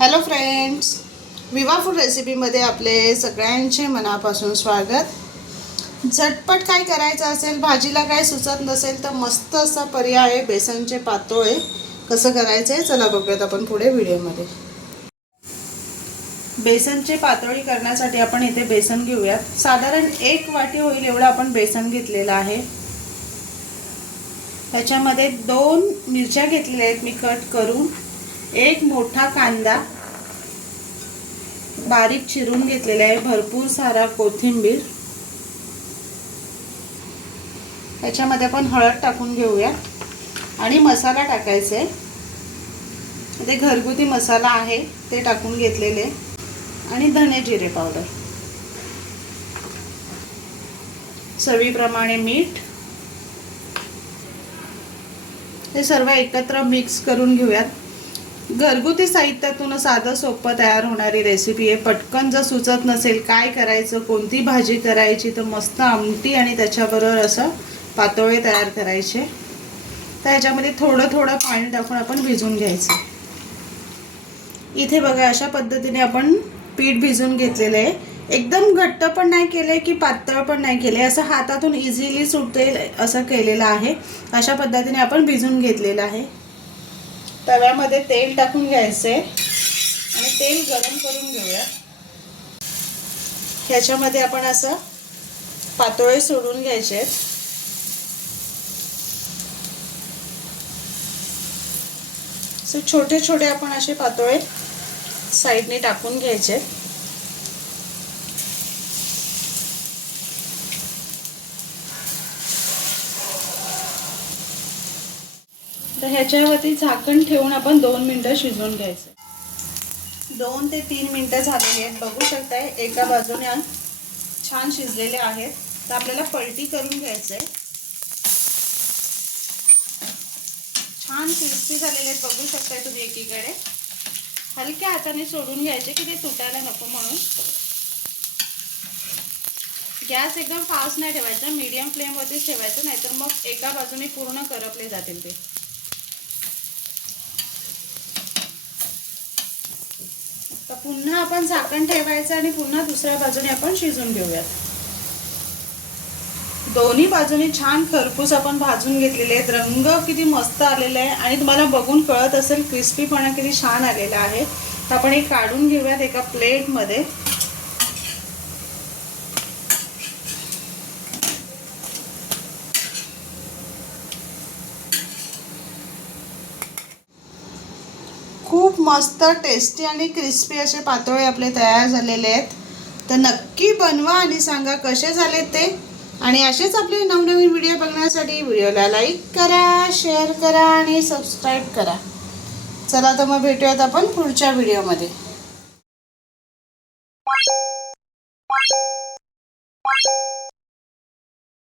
Hello friends Viva food रेसिपीमध्ये आपले सगळ्यांचे मनापासून स्वागत. झटपट काय करायचं असेल भाजीला काय सुचत नसेल तर मस्त असा पर्याय आहे बेसनचे पातोळे. कसं करायचं आहे चला बघूयात आपण पुढे व्हिडिओमध्ये. बेसनचे पातोळी करण्यासाठी आपण इथे बेसन घेऊयात. साधारण एक वाटी होईल एवढं आपण बेसन घेतलेलं आहे. त्याच्यामध्ये दोन मिरच्या घेतलेल्या आहेत मी कट करून. एक मोठा कांदा बारीक चिरून घेतलेला आहे. भरपूर सारा कोथिंबीर. त्याच्यामध्ये आपण हळद टाकून घेऊया. आणि मसाला टाकायचा आहे. ते घरगुती मसाला आहे ते टाकून घेतलेले आणि धने जिरे पावडर. चवीप्रमाणे मीठ. हे सर्व एकत्र मिक्स करून घेऊयात. घरगुती साहित्यातून साधं सोपं तयार होणारी रेसिपी आहे. पटकन जर सुचत नसेल काय करायचं कोणती भाजी करायची तर मस्त आमटी आणि त्याच्याबरोबर असं पातोळे तयार करायचे. तर ह्याच्यामध्ये थोडं थोडं पाणी टाकून आपण भिजून घ्यायचं. इथे बघा अशा पद्धतीने आपण पीठ भिजून घेतलेलं आहे. एकदम घट्ट पण नाही केले की पातळ पण नाही केले असं हातातून इझिली सुटते असं केलेलं आहे. अशा पद्धतीने आपण भिजून घेतलेलं आहे. तव्यामध्ये तेल टाकून घ्यायचे. आणि तेल गरम करून घेऊया. ह्याच्यामध्ये आपण असं पातोळे सोडून घ्यायचे. आहेत सो छोटे छोटे आपण असे पातोळे साईडने टाकून घ्यायचे. तर ह्याच्यावरती झाकण ठेवून आपण दोन मिनटं शिजवून घ्यायचं. दोन ते तीन मिनटं झालेली आहेत. बघू शकताय एका बाजूने छान शिजलेले आहेत. तर आपल्याला पलटी करून घ्यायचं आहे छान क्रिस्पी झालेले आहेत. बघू शकताय तुम्ही एकीकडे. हलक्या हाताने सोडून घ्यायचे की ते तुटायला नको म्हणून. गॅस एकदम फास्ट नाही ठेवायचा. मीडियम फ्लेमवरतीच ठेवायचं नाहीतर मग एका बाजूने पूर्ण करपले जातील ते. पुन्हा आपण झाकण ठेवायचं आणि पुन्हा दुसऱ्या बाजूने आपण शिजून घेऊयात. दोन्ही बाजूनी छान खरपूस आपण भाजून घेतलेले आहेत. रंग किती मस्त आलेला आहे. आणि तुम्हाला बघून कळत असेल क्रिस्पीपणा किती छान आलेला आहे. तर आपण हे काढून घेऊयात एका प्लेटमध्ये खूप मस्त टेस्टी आणि क्रिस्पी असे पातोळे आपले तयार झालेले आहेत. तर नक्की बनवा आणि सांगा कसे झाले ते. आणि असेच आपले नवनवीन व्हिडिओ बघण्यासाठी व्हिडिओला लाईक करा शेअर करा आणि सबस्क्राईब करा. चला तर मग भेटूयात आपण पुढच्या व्हिडिओमध्ये